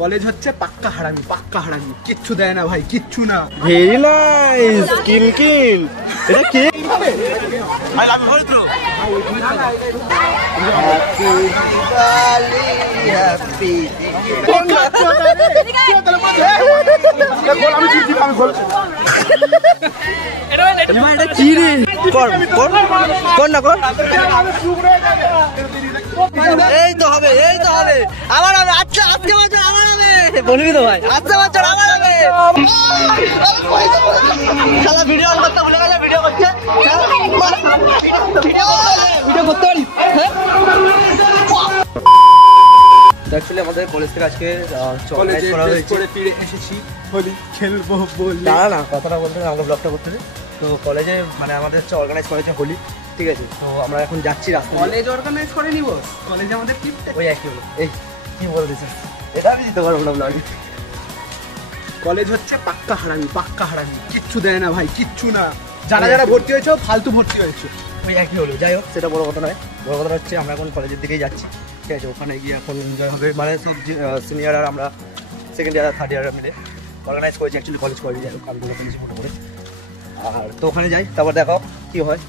College হচ্ছে পাক্কা হারামি, কিচ্ছু দেয় না ভাই, কিচ্ছু না। ভেরি নাইস, কিল এটা কি? I love you Haritra. Happy এটা কি রে? কর না কর। এই তো হবে আমার হবে। আচ্ছা আজকে বছর আমার হবে, বলবি তো ভাই? আজকে বছর আমার হবে। শালা ভিডিও অন করতে ভুলে গেছে, ভিডিও করতে পারি। অ্যাকচুয়ালি আমাদের কলেজ থেকে আজকে ফিরে এসেছি, হোলি খেলবো বলে। না কথাটা বলতে আমাকে ব্লগটা করতে হবে। তো কলেজে মানে আমাদের হচ্ছে অর্গানাইজ করেছে হোলি, ঠিক আছে? তো আমরা এখন যাচ্ছি রাস্তা। কলেজ অর্গানাইজ করে নিব, কলেজে আমাদের ওই একই হলো। এই কি বলে দিচ্ছিস, এটা আমি দিতে পারবো না ব্লগে। কলেজ হচ্ছে পাক্কা হারামি, কিচ্ছু দেয় না ভাই, কিচ্ছু না। যারা ভর্তি হয়েছে ফালতু ভর্তি হয়েছে, ওই একই হলো। যাই হোক, সেটা বড় কথা নয়। বড় কথা হচ্ছে আমরা এখন কলেজের দিকেই যাচ্ছি, ঠিক আছে? ওখানে গিয়ে এখন এনজয় হবে, মানে সব সিনিয়র আর আমরা সেকেন্ড ইয়ার আর থার্ড ইয়ার মিলে অর্গানাইজ করেছি। অ্যাকচুয়ালি কলেজ করে যাই হোক, আমি করেছি ফটো করে। আর তো ওখানে যাই, তারপর দেখো কি হয়।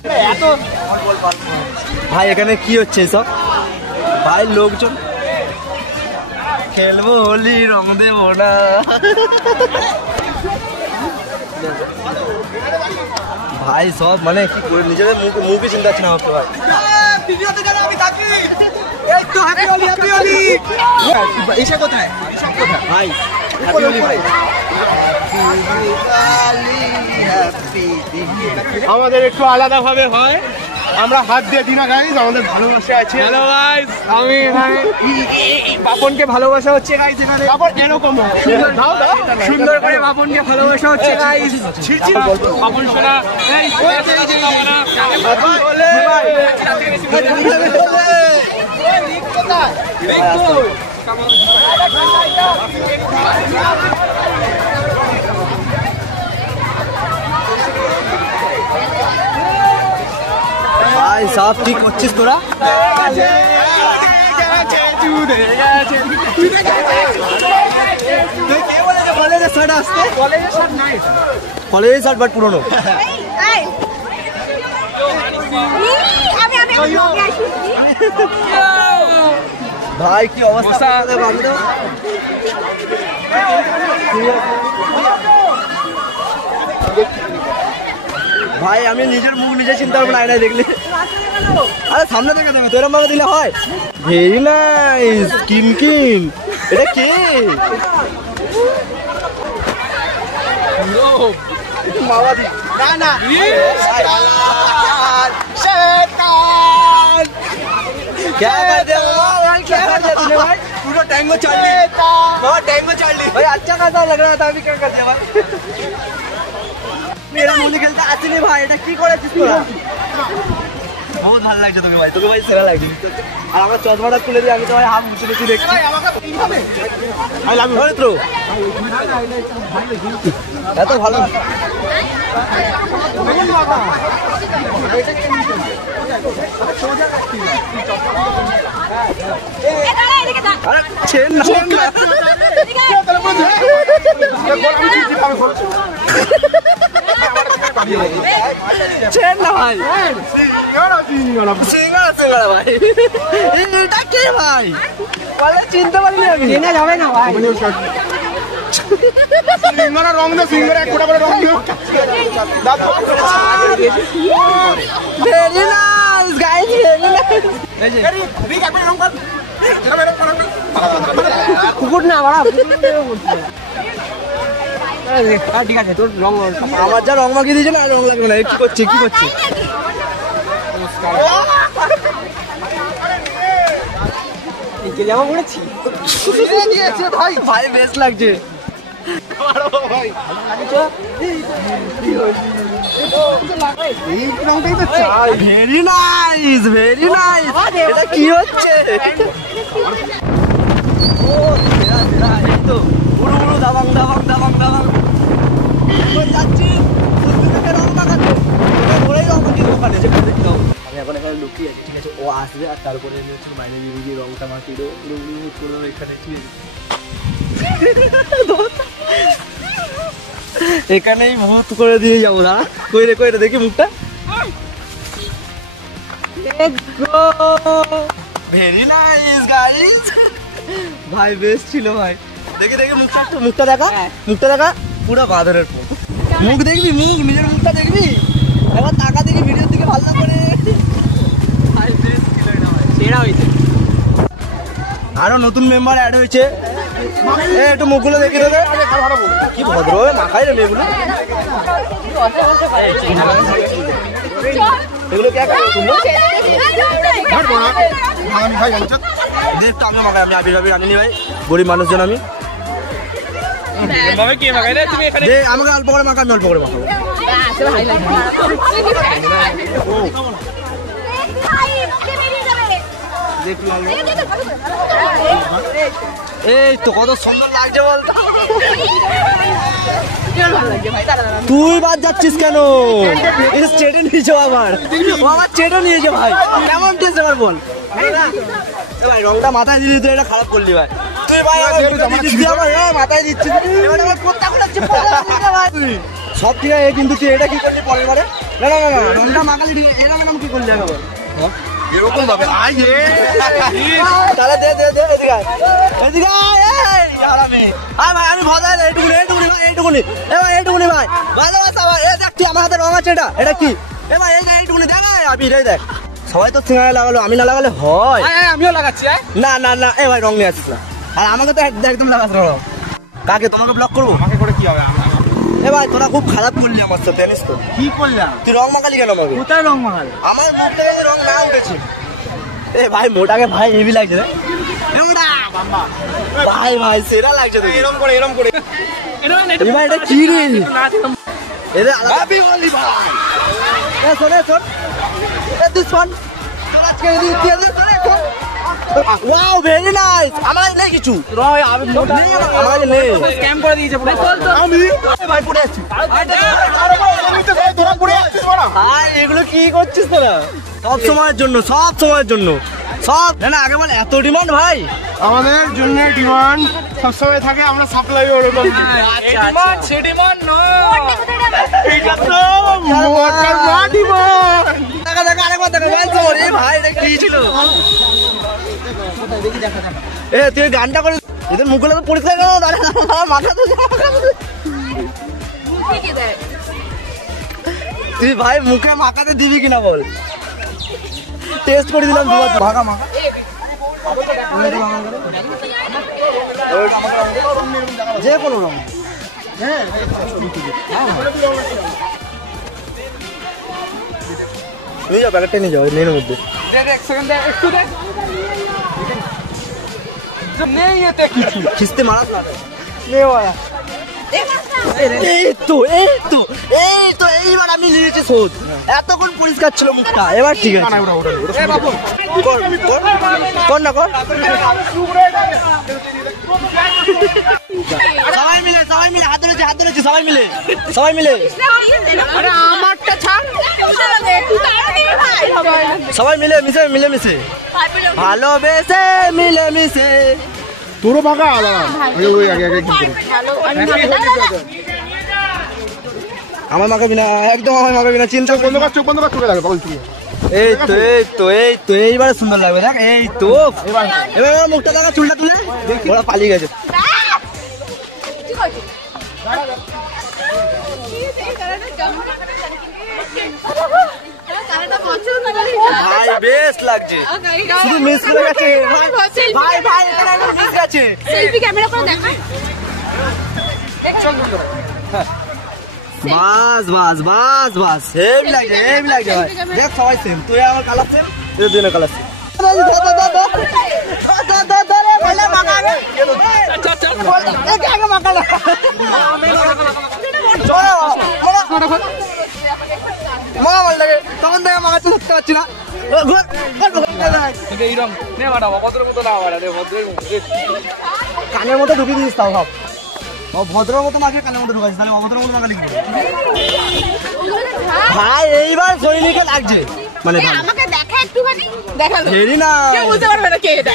ভাই এখানে কি হচ্ছে এসব? ভাই লোকজন খেলবো হোলি, রং দেবো না। ভাই সব মানে কি করে নিজেদের মুখে চিন্তা হচ্ছে না ভাই। ভাই আমাদের একটু আলাদা ভাবে হয়, আমরা হাত দিয়ে দিই না গাইজ, আমাদের ভালোবাসা আছে। হ্যালো গাইজ, আমি এখানে বাপনকে ভালোবাসা হচ্ছে গাইজ। এখানে এরকম সুন্দর করে বাপনকে ভালোবাসা হচ্ছে গাইজ। বাপন সোনা ভাই সব ঠিক করছিস তোরা? কলেজের শার্ট আসতে, কলেজের শার্ট বাট পুরোনো। ভাই কি অবস্থা ভাই, আমি নিজের মুখ নিজে চিন্তা করবো না, আয়নায় দেখলে। আরে সামনে থেকে দেবে, তোর ভাবে দিলে হয়। ভেরি নাইস, কিল এটা কে? पूरा टैंगो चाल ली, टैंगो चाल ली भाई। अच्छा खासा लग रहा था, अभी क्या कर दिया भाई? मेरा मुझे खेलते आते नहीं भाई, এটা কি করেছিস তোরা? बहुत ভালো লাগছে তোকে ভাই, তোকে ভাই সেরা লাগছে। আর আমরা চশমাটা তুলে দিয়ে আমি তো ভাই হাত মুছে মুছে দেখছি। I love you Haritra. এত ভালো চেন না চেন না ভাই, সিঙ্গারা ভাই। এটা কে ভাই? বলে চিনতে পারিনি আমি। চেনা যাবে না ভাই, সিঙ্গারা রং দে, সিঙ্গারা এক ফোঁটা করে রং দে। Very nice guys, very nice. কুকুর না বাড়া, ঠিক আছে তোর রং। আমার যা রং মাখিয়ে দিয়েছে না, রং লাগবে না। কি করছে জামা পড়েছি ভাই, ভাই বেশ লাগছে ভাই। Very nice, very nice. এটা কি হচ্ছে? আমি এখন এখানে লুকিয়ে আছি, ঠিক আছে? ও আসবে আর তারপরে বাইরে বেরিয়ে রংটা মাখিয়ে দেবো, এখানে ঠিক আছে? এখানেই ভূত করে দিয়ে যাবো না কইরে কইরে দেখি মুখটা ভেরি নাইস গাইস ভাই বেশ ছিল ভাই দেখি দেখি মুখটা একটু মুখটা দেখা পুরো বাদরের মুখ দেখবি মুখ নিজের মুখটা দেখবি এবার টাকা দেখি ভিডিওর দিকে ভালো করে ভাই বেশ ছিল এটা ভাই সেরা হয়েছে আরো নতুন মেম্বার অ্যাড হয়েছে একটু মুখগুলো দেখি দাদা কি ভদ্র মাখাই রে মেয়েগুলো এগুলো কে আমি আনি ভাই গরিব মানুষজন আমি আমাকে অল্প করে মাখা আমি অল্প করে মাখাবো এই তো কত সুন্দর লাগছে বল তুই বাদ যাচ্ছিস কেন চেটে নিয়েছো আবার চেটে নিয়েছে ভাই কেমন টেস্ট এবার বল ভাই রংটা মাথায় দিলি তুই এটা খারাপ করলি ভাই তুই ভাই মাথায় দিচ্ছিস সব ঠিক আছে কিন্তু তুই এটা কি করলি পরের বারে না না না রংটা মাখালি এটা ম্যাডাম কি করলি একবার এরকম ভাবে তাহলে দে এদিকে ভাই আমি ভদা এইটুকুনি ভাই ভালোবাসা ভাই দেখ তুই আমার হাতে রং আছে এটা কি ভাই এইটুকুনি দেখ ভাই আমি এটাই দেখ সবাই তো সিঙ্গারা লাগালো আমি না লাগালে হয় আমিও লাগাচ্ছি না না না ভাই রং নিয়ে আসিস না আর আমাকে তো একদম লাগাস রং কাকে তোমাকে ব্লক করবো আমাকে করে কি হবে ভাই তোরা খুব খারাপ করলি আমার সাথে জানিস তো কি করলাম তুই রং মাখালি কেন আমাকে কোথায় রং মাখাল আমার মুখ থেকে রং না উঠেছে ভাই মোটাকে ভাই হেভি লাগছে রে ভাই ভাই সেরা লাগছে তো এরকম করে ভাই এটা কি রে এদের ভাবি বলি ভাই শোন তুই শোন আজকে ওয়াও ভেরি নাইস আমার নেই কিছু আমার নেই স্ক্যাম করে দিয়েছে আমি ভাই পড়ে আছি এগুলো কি করছিস তোরা সব সময়ের জন্য সব না আগে বল এত ডিমান্ড ভাই আমাদের জন্য ডিমান্ড সবসময় থাকে আমরা সাপ্লাই ওরকম ডিমান্ড সে ডিমান্ড নয় এটা তো মোটর না ডিমান্ড দেখা আরেকবার দেখা ভাই এটা কি ছিল তুই গানটা করে এদের মুখগুলো তো পরিষ্কার করো মাথা তো তুই ভাই মুখে মাখাতে দিবি কিনা বল টেস্ট করে দিলাম ভাগা মাখা যে কোনো রকম নিয়ে যাও প্যাকেটটা নিয়ে যাও মেয়ের মধ্যে খিস্তে মারাস না এইবার আমি নিয়েছি শোধ এতক্ষণ পরিষ্কার ছিল মুখটা এবার ঠিক আছে কর না কর সবাই মিলে হাত ধরেছি সবাই মিলে সবাই মিলে মিশে ভালোবেসে মিলে মিশে তোরও ফাঁকা আমার মাকে বিনা একদম আমার মাকে বিনা চিন্তা চোখ বন্ধ কর চোখে লাগে পাগল চুরি এইবারে সুন্দর লাগবে দেখ এই তো এবার মুখটা দেখা চুলটা তুলে ওরা পালিয়ে গেছে ভাই বেশ লাগছে শুধু মিস করে গেছে ভাই মিস গেছে সেলফি ক্যামেরা করে দেখা বাস হেভি লাগছে ভাই দেখ সবাই সেম তুই আমার কালার সেম তুই দুজনের কালার সেম তখন থেকে মাগাতে থাকতে পারছি না কানের মতো ঢুকিয়ে দিস তাও ভাব ভদ্রের মতো মাকে কানের মতো ঢুকাইছিস তাহলে অভদ্রের মতো মাকে লিখবি ভাই এইবার সৈনিকে লাগছে মানে আমাকে দেখা একটুখানি দেখালো হেরি না কেউ বুঝতে পারবে না কে এটা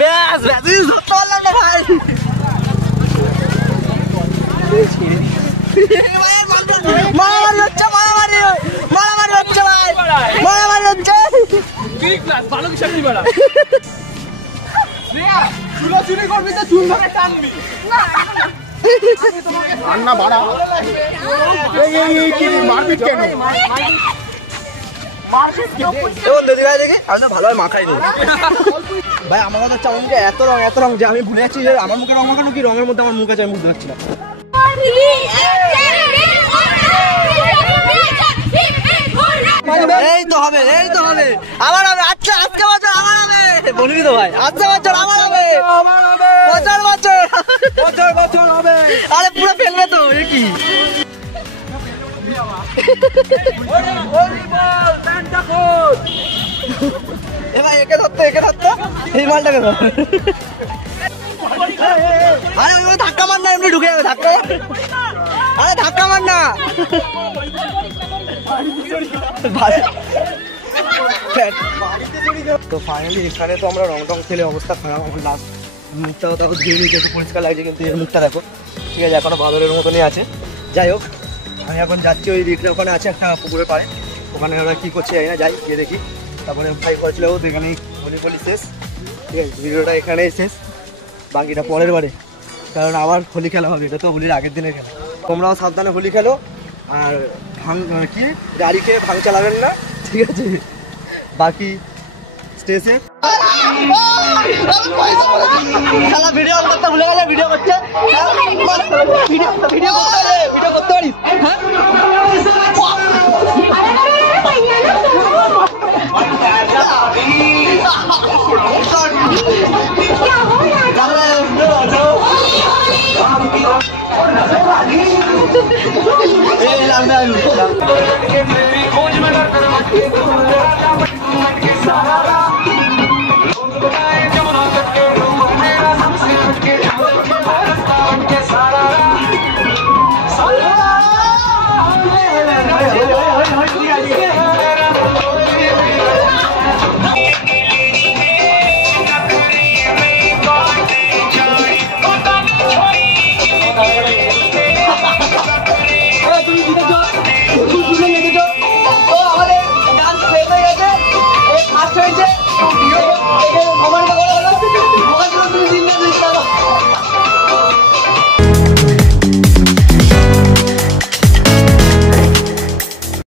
ব্যাস ধরতে পারলাম না ভাই কি ক্লাস ভালো কি শান্তি বাড়া শ্রেয়া চুলা চুরি করবি তো চুল ধরে টানবি রান্না বাড়া এই কি মারপিট কেন দেখি আমি তো ভালোভাবে মাখাই নি ভাই আমার কাছে চাউমিনটা এত রং যে আমি ভুলে যাচ্ছি যে আমার মুখে রং মাখানো কি রঙের মধ্যে আমার মুখ আছে আমি বুঝতে পারছি না এই তো হবে আমার হবে আজকে বছর আমার হবে বলবি তো ভাই আজকে বছর আমার হবে বছর হবে আরে পুরো ফেলবে তো এ কি এ ভাই একে ধরতো এই মালটাকে ধর আরে ওই ধাক্কা মার না এমনি ঢুকে যাবে ধাক্কা মার না তো ফাইনালি এখানে তো আমরা রং খেলে অবস্থা খারাপ আমার লাস্ট মুখটাও দেখো ধীরে ধীরে একটু পরিষ্কার লাগছে কিন্তু এর মুখটা দেখো ঠিক আছে এখনো বাদরের মতনই আছে যাই হোক আমি এখন যাচ্ছি ওই দিকটা ওখানে আছে একটা পুকুরের পাড়ে ওখানে ওরা কী করছে জানি না যাই গিয়ে দেখি তারপরে ভাই করেছিল তো এখানেই বলি শেষ ঠিক আছে ভিডিওটা এখানেই শেষ বাকিটা পরের বারে কারণ আবার হোলি খেলা হবে এটা তো হোলির আগের দিনের খেলা তোমরাও সাবধানে হোলি খেলো আর কি গাড়ি খেয়ে ভাঙ চালাবেন না ঠিক আছে বাকি স্টেজে খেলা ভিডিও করতে ভুলে গেলে ভিডিও করছে ভিডিও করতে পারিস